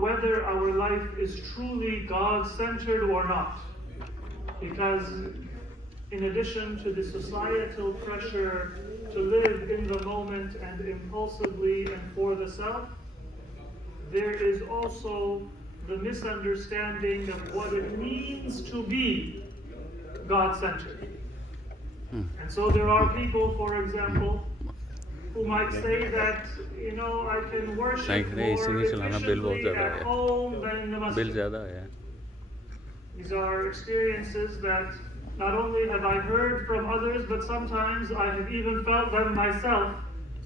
whether our life is truly God-centered or not. Because in addition to the societal pressure to live in the moment and impulsively and for the self, there is also the misunderstanding of what it means to be God-centered. And so there are people, for example, who might say that, I can worship more efficiently at home than in the masjid. These are experiences that not only have I heard from others, but sometimes I have even felt them myself,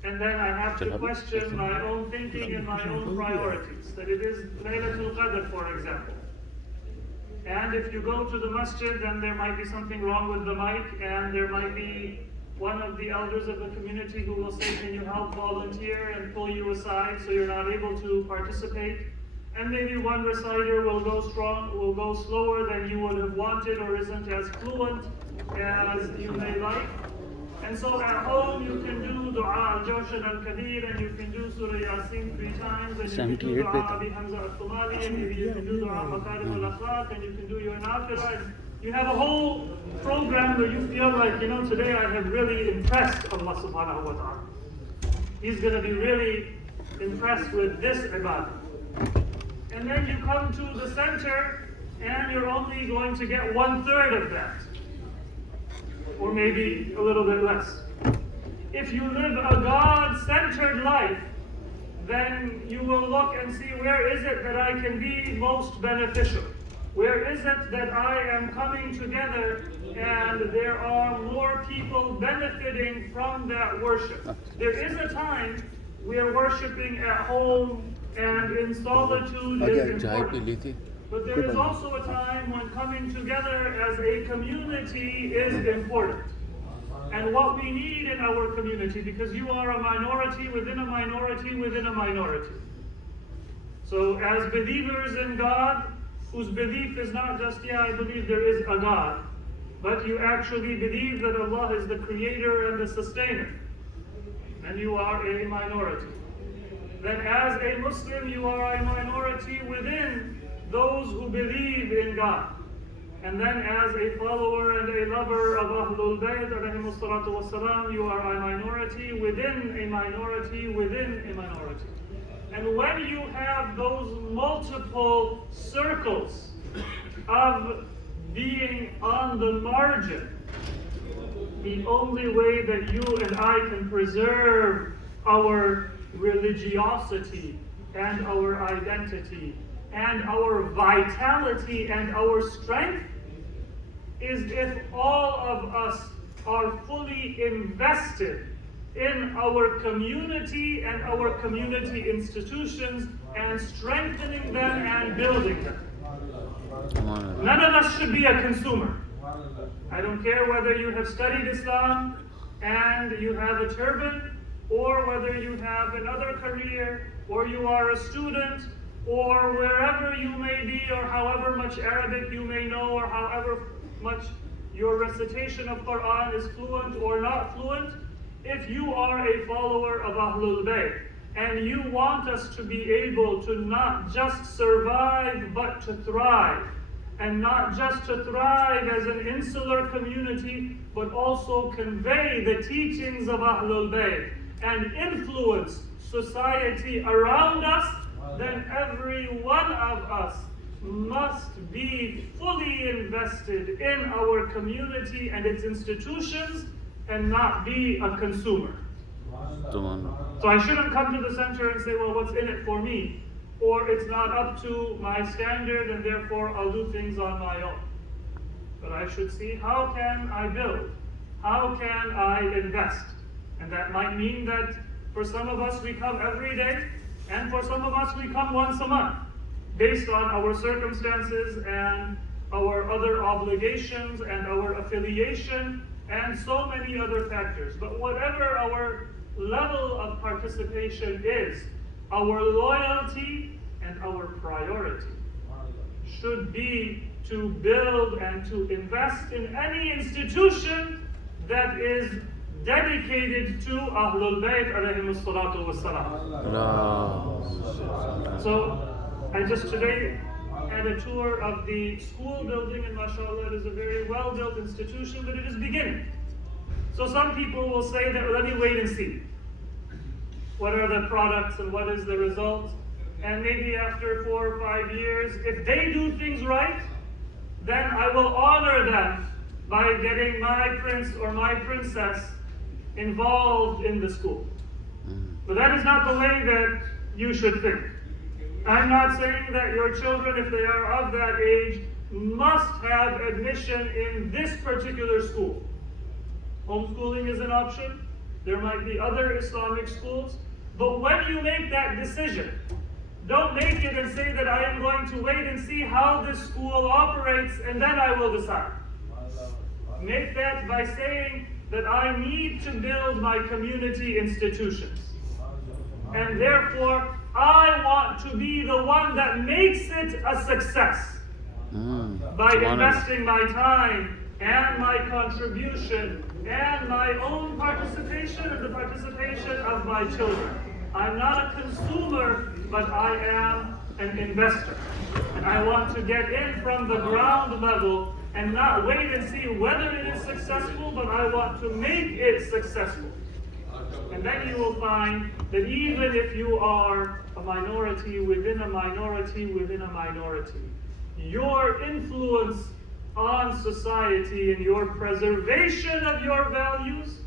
and then I have to question my own thinking and my own priorities. That it is Laylatul Qadr, for example. And if you go to the masjid, then there might be something wrong with the mic, and there might be one of the elders of the community who will say, can you help volunteer, and pull you aside so you're not able to participate. And maybe one reciter will go slower than you would have wanted, or isn't as fluent as you may like. And so at home you can do Dua al-Jawshan al-Kabir, and you can do Surah Yasin 3 times, and you can do Dua Abi Hamza al-Thumali, and maybe you can do Dua Makarim al-Akhlaq, and you can do your Nafilah. You have a whole program where you feel like, today I have really impressed Allah subhanahu wa ta'ala. He's going to be really impressed with this ibadah. And then you come to the center, and you're only going to get 1/3 of that. Or maybe a little bit less. If you live a God-centered life, then you will look and see, where is it that I can be most beneficial? Where is it that I am coming together and there are more people benefiting from that worship? There is a time where worshiping at home and in solitude is important. But there is also a time when coming together as a community is important. And what we need in our community, because you are a minority within a minority within a minority. So as believers in God, whose belief is not just, I believe there is a God, but you actually believe that Allah is the creator and the sustainer, and you are a minority. Then as a Muslim, you are a minority within those who believe in God. And then as a follower and a lover of Ahl-e-Bait, you are a minority within a minority within a minority. And when you have those multiple circles of being on the margin, the only way that you and I can preserve our religiosity and our identity and our vitality and our strength is if all of us are fully invested in our community and our community institutions and strengthening them and building them. None of us should be a consumer. I don't care whether you have studied Islam and you have a turban, or whether you have another career, or you are a student, or wherever you may be, or however much Arabic you may know, or however much your recitation of Quran is fluent or not fluent. If you are a follower of Ahl-e-Bait and you want us to be able to not just survive but to thrive, and not just to thrive as an insular community, but also convey the teachings of Ahl-e-Bait and influence society around us, then every one of us must be fully invested in our community and its institutions and not be a consumer. So I shouldn't come to the center and say, well, what's in it for me? Or it's not up to my standard and therefore I'll do things on my own. But I should see, how can I build? How can I invest? And that might mean that for some of us we come every day, and for some of us we come once a month, based on our circumstances and our other obligations and our affiliation and so many other factors. But whatever our level of participation is, our loyalty and our priority should be to build and to invest in any institution that is dedicated to Ahl-e-Bait alayhimus salatu wassalam. So, I just today had a tour of the school building, and mashallah, it is a very well-built institution, but it is beginning. So some people will say that, let me wait and see. What are the products and what is the result? And maybe after 4 or 5 years, if they do things right, then I will honor them by getting my prince or my princess involved in the school. But that is not the way that you should think. I'm not saying that your children, if they are of that age, must have admission in this particular school. Homeschooling is an option. There might be other Islamic schools. But when you make that decision, don't make it and say that I am going to wait and see how this school operates and then I will decide. Make that by saying that I need to build my community institutions. And therefore, I want to be the one that makes it a success by investing my time and my contribution and my own participation and the participation of my children. I'm not a consumer, but I am an investor. And I want to get in from the ground level and not wait and see whether it is successful, but I want to make it successful. And then you will find that even if you are a minority within a minority within a minority, your influence on society and your preservation of your values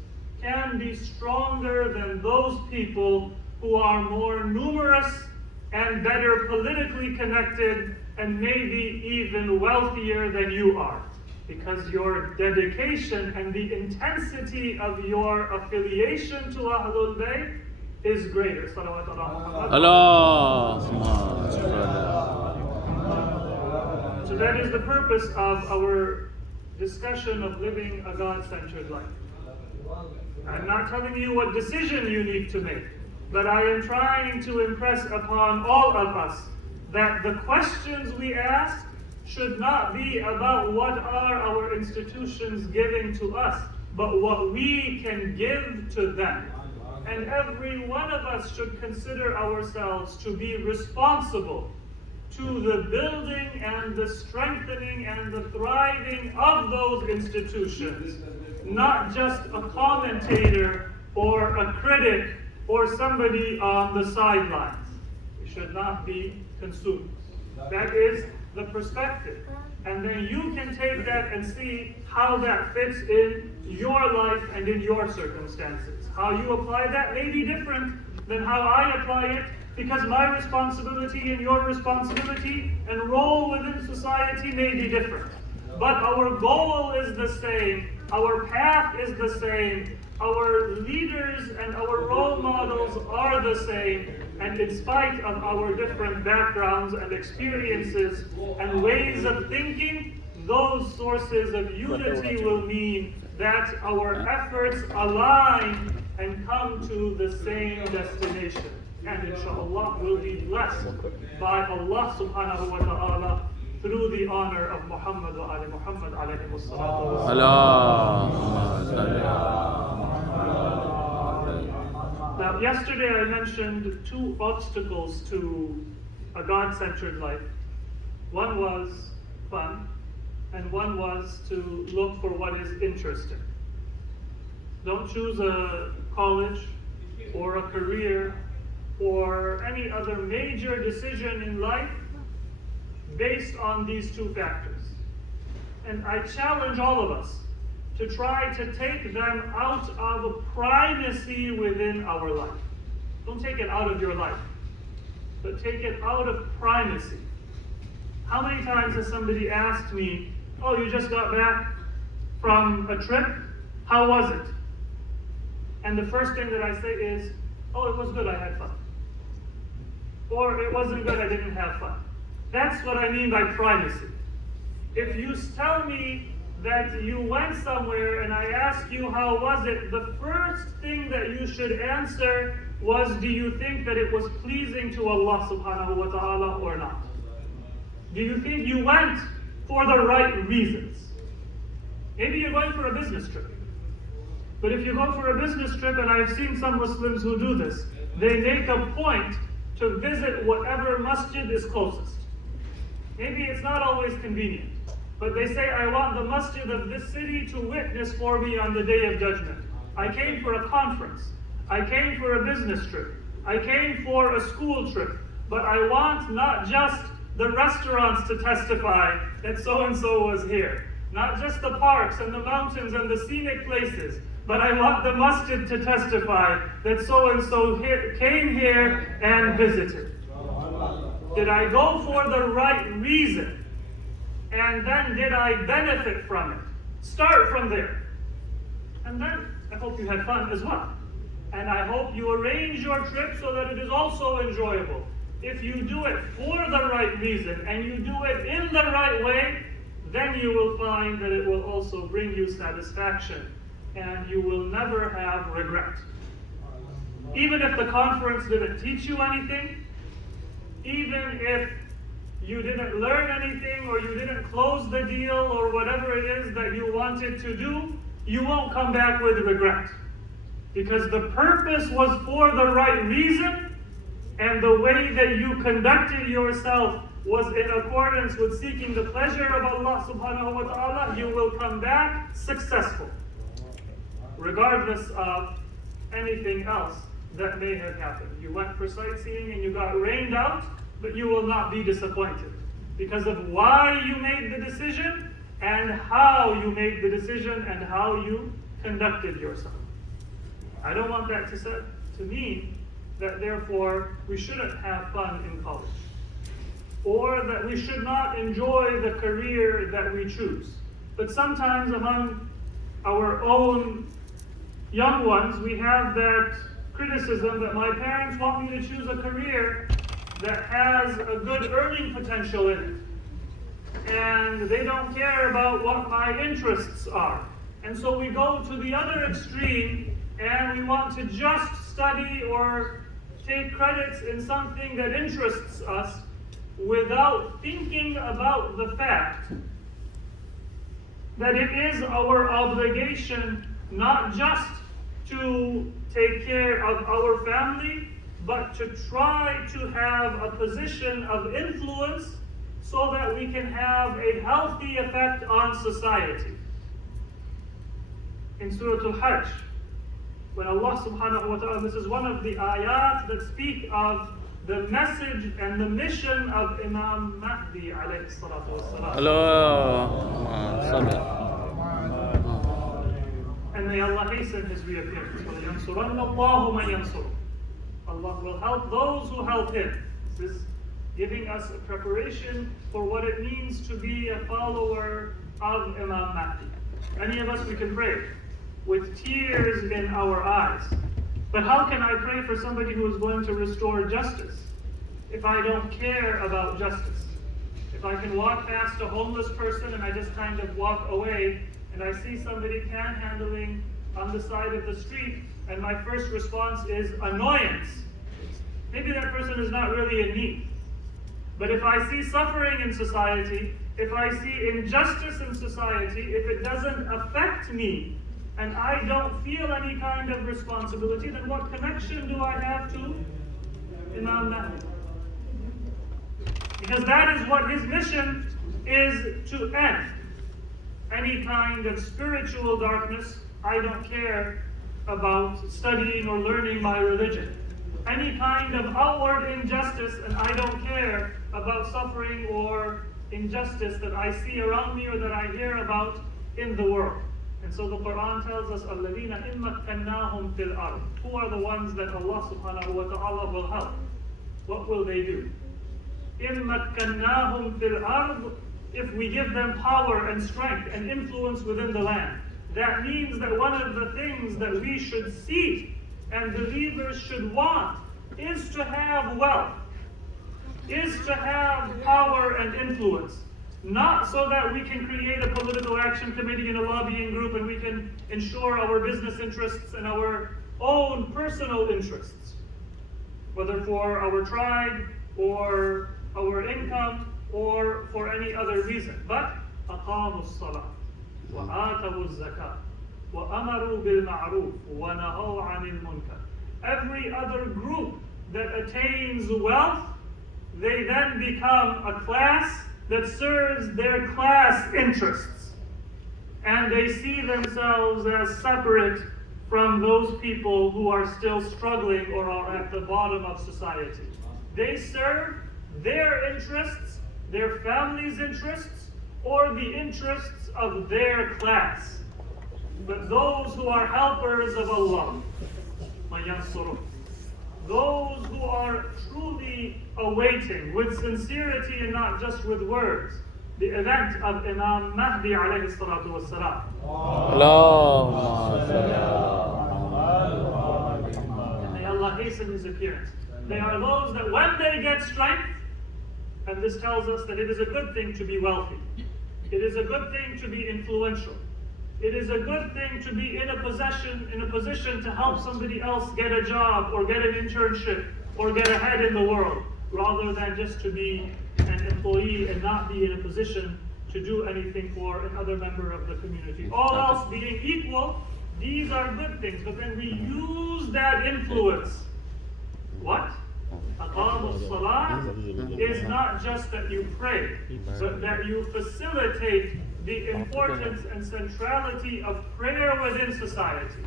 can be stronger than those people who are more numerous and better politically connected and maybe even wealthier than you are. Because your dedication and the intensity of your affiliation to Ahl-e-Bait is greater. Salawat ala Muhammad. So that is the purpose of our discussion of living a God-centered life. I'm not telling you what decision you need to make, but I am trying to impress upon all of us that the questions we ask should not be about what are our institutions giving to us, but what we can give to them. And every one of us should consider ourselves to be responsible to the building and the strengthening and the thriving of those institutions, not just a commentator or a critic or somebody on the sidelines. We should not be consumers. That is the perspective. And then you can take that and see how that fits in your life and in your circumstances. How you apply that may be different than how I apply it, because my responsibility and your responsibility and role within society may be different. But our goal is the same, our path is the same, our leaders and our role models are the same, and in spite of our different backgrounds and experiences and ways of thinking, those sources of unity will mean that our efforts align and come to the same destination. And inshallah will be blessed by Allah subhanahu wa ta'ala through the honor of Muhammad wa ali Muhammad alayhi wa salatu wa. Now, yesterday I mentioned 2 obstacles to a God-centered life. One was fun, and one was to look for what is interesting. Don't choose a college or a career or any other major decision in life based on these 2 factors. And I challenge all of us to try to take them out of primacy within our life. Don't take it out of your life, but take it out of primacy. How many times has somebody asked me, oh, you just got back from a trip? How was it? And the first thing that I say is, oh, it was good, I had fun. Or it wasn't good, I didn't have fun. That's what I mean by primacy. If you tell me that you went somewhere and I ask you how was it, the first thing that you should answer was, do you think that it was pleasing to Allah subhanahu wa ta'ala or not? Do you think you went for the right reasons? Maybe you're going for a business trip. But if you go for a business trip, and I've seen some Muslims who do this, they make a point to visit whatever masjid is closest. Maybe it's not always convenient, but they say, I want the masjid of this city to witness for me on the day of judgment. I came for a conference. I came for a business trip. I came for a school trip. But I want not just the restaurants to testify that so-and-so was here. Not just the parks and the mountains and the scenic places. But I want the masjid to testify that so-and-so came here and visited. Did I go for the right reason? And then did I benefit from it? Start from there. And then I hope you had fun as well. And I hope you arrange your trip so that it is also enjoyable. If you do it for the right reason and you do it in the right way, then you will find that it will also bring you satisfaction and you will never have regret. Even if the conference didn't teach you anything, even if you didn't learn anything or you didn't close the deal or whatever it is that you wanted to do, you won't come back with regret. Because the purpose was for the right reason and the way that you conducted yourself was in accordance with seeking the pleasure of Allah subhanahu wa ta'ala, you will come back successful, regardless of anything else that may have happened. You went for sightseeing and you got rained out, but you will not be disappointed because of why you made the decision and how you made the decision and how you conducted yourself. I don't want that to mean that therefore we shouldn't have fun in college, or that we should not enjoy the career that we choose. But sometimes among our own young ones, we have that criticism that my parents want me to choose a career that has a good earning potential in it. And they don't care about what my interests are. And so we go to the other extreme and we want to just study or take credits in something that interests us without thinking about the fact that it is our obligation not just to take care of our family, but to try to have a position of influence so that we can have a healthy effect on society. In Surah Al-Hajj, when Allah subhanahu wa ta'ala, this is one of the ayat that speak of the message and the mission of Imam Mahdi alayhi salatu wassalam. And may Allah hasten his reappearance. وَلَيَنْصُرَنَّ اللَّهُ مَنْ يَنْصُرُهُ. Allah will help those who help him. This is giving us a preparation for what it means to be a follower of Imam Mahdi. Any of us, we can pray with tears in our eyes. But how can I pray for somebody who is going to restore justice if I don't care about justice? If I can walk past a homeless person and I just kind of walk away and I see somebody panhandling on the side of the street and my first response is annoyance, maybe that person is not really in need. But if I see suffering in society, if I see injustice in society, if it doesn't affect me, and I don't feel any kind of responsibility, then what connection do I have to Imam Mahdi? Because that is what his mission is, to end. Any kind of spiritual darkness, I don't care about studying or learning my religion. Any kind of outward injustice, and I don't care about suffering or injustice that I see around me or that I hear about in the world. And so the Quran tells us, الَّذِينَ إِن مَّكَّنَّاهُمْ فِي الْأَرْضِ. Who are the ones that Allah subhanahu wa ta'ala will help? What will they do? إِن مَّكَّنَّاهُمْ فِي الْأَرْضِ. If we give them power and strength and influence within the land. That means that one of the things that we should seek and believers should want is to have wealth, is to have power and influence. Not so that we can create a political action committee and a lobbying group and we can ensure our business interests and our own personal interests, whether for our tribe or our income or for any other reason. But أقاموا الصلاة وآتوا الزكاة وأمروا بالمعروف ونهوا عن المنكر. Every other group that attains wealth, they then become a class that serves their class interests. And they see themselves as separate from those people who are still struggling or are at the bottom of society. They serve their interests, their family's interests, or the interests of their class. But those who are helpers of Allah, those who are truly awaiting with sincerity and not just with words, the event of Imam Mahdi alayhi salatu wassalam. And may Allah hasten his appearance. They are those that when they get strength, and this tells us that it is a good thing to be wealthy. It is a good thing to be influential. It is a good thing to be in a position to help somebody else get a job or get an internship or get ahead in the world, rather than just to be an employee and not be in a position to do anything for another member of the community. All else being equal, these are good things, but then we use that influence. What? Aqamus Salah is not just that you pray, but that you facilitate the importance and centrality of prayer within society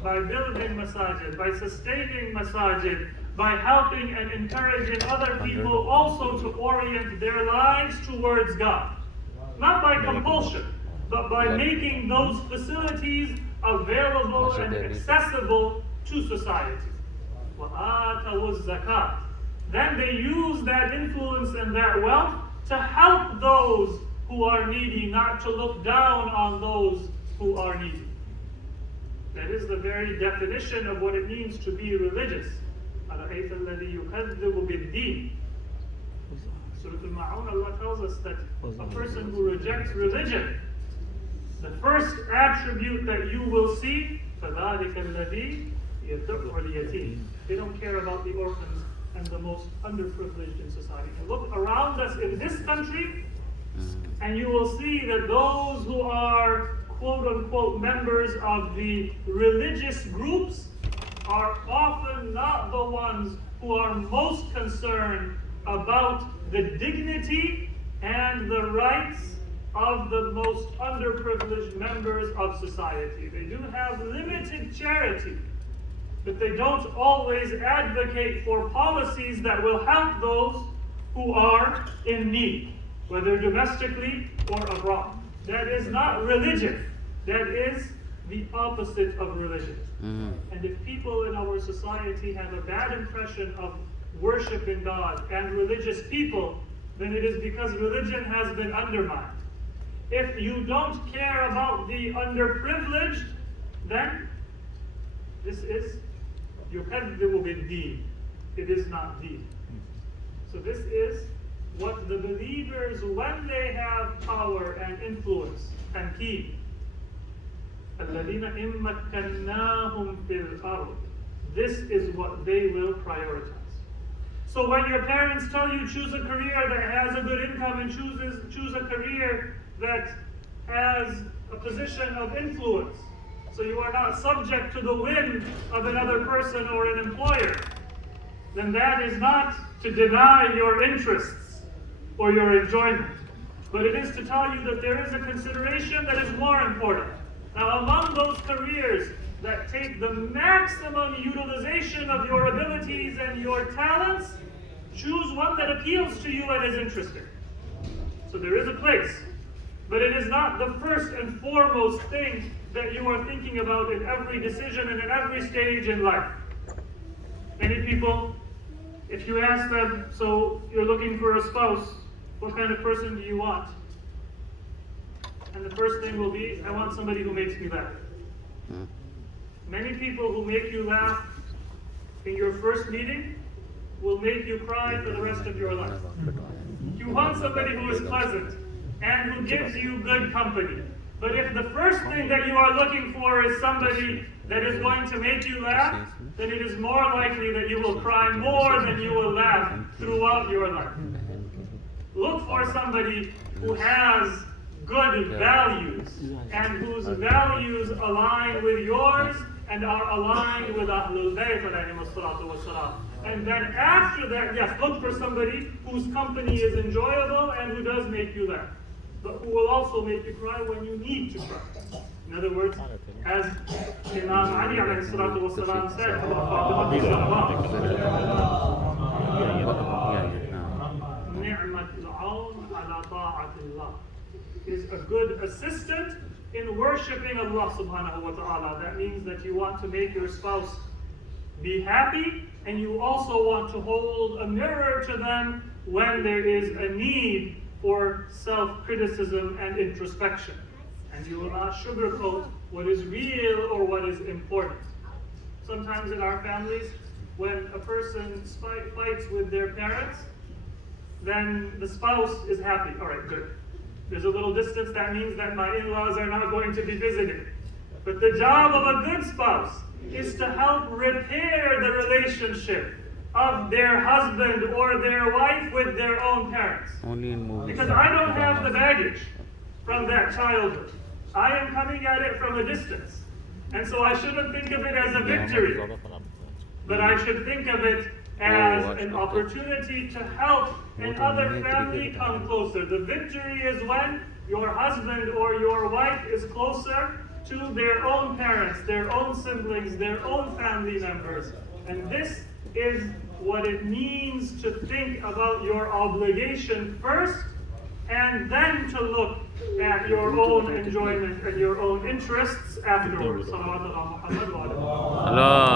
by building masajid, by sustaining masajid, by helping and encouraging other people also to orient their lives towards God. Not by compulsion, but by making those facilities available and accessible to society. وَآتَوُا الزَّكَاةَ. Then they use that influence and that wealth to help those who are needy, not to look down on those who are needy. That is the very definition of what it means to be religious. أَرَأَيْتَ الَّذِي يُكَذِّبُ بِالدِّينِ. Surah Al-Ma'un, Allah tells us that a person who rejects religion, the first attribute that you will see, فَذَلِكَ الَّذِي يَتَّبِعُ الْيَتِيمِ. They don't care about the orphans and the most underprivileged in society. And look around us in this country, and you will see that those who are quote-unquote members of the religious groups are often not the ones who are most concerned about the dignity and the rights of the most underprivileged members of society. They do have limited charity, but they don't always advocate for policies that will help those who are in need, whether domestically or abroad. That is not religion. That is the opposite of religion. And if people in our society have a bad impression of worshiping God and religious people, then it is because religion has been undermined. If you don't care about the underprivileged, then this is يُكَذِّبُ بِالدِّينِ. It is not deen. So this is what the believers, when they have power and influence and key, الَّذِينَ إِن مَّكَّنَّاهُمْ فِي الْأَرْضِ. This is what they will prioritize. So when your parents tell you choose a career that has a good income and choose a career that has a position of influence, so you are not subject to the whim of another person or an employer, then that is not to deny your interests or your enjoyment, but it is to tell you that there is a consideration that is more important. Now, among those careers that take the maximum utilization of your abilities and your talents, choose one that appeals to you and is interesting. So there is a place, but it is not the first and foremost thing that you are thinking about in every decision and in every stage in life. Many people, if you ask them, so you're looking for a spouse, what kind of person do you want? And the first thing will be, I want somebody who makes me laugh. Many people who make you laugh in your first meeting will make you cry for the rest of your life. You want somebody who is pleasant and who gives you good company. But if the first thing that you are looking for is somebody that is going to make you laugh, then it is more likely that you will cry more than you will laugh throughout your life. Look for somebody who has good values and whose values align with yours and are aligned with Ahl-e-Bait alayhimus salatu wassalam. And then after that, yes, look for somebody whose company is enjoyable and who does make you laugh, but who will also make you cry when you need to cry. In other words, as Imam Ali alayhi salatu wasalam said about Fatima bint Zahra, is a good assistant in worshipping Allah subhanahu wa ta'ala. That means that you want to make your spouse be happy, and you also want to hold a mirror to them when there is a need for self-criticism and introspection. And you will not sugarcoat what is real or what is important. Sometimes in our families, when a person fights with their parents, then the spouse is happy. All right, good. There's a little distance, that means that my in-laws are not going to be visiting. But the job of a good spouse is to help repair the relationship of their husband or their wife with their own parents. Only in movies. Because I don't have the baggage from that childhood. I am coming at it from a distance. And so I shouldn't think of it as a victory, but I should think of it as an opportunity to help another family come closer. The victory is when your husband or your wife is closer to their own parents, their own siblings, their own family members. And this is what it means to think about your obligation first, and then to look at your own enjoyment and your own interests afterwards. Allah.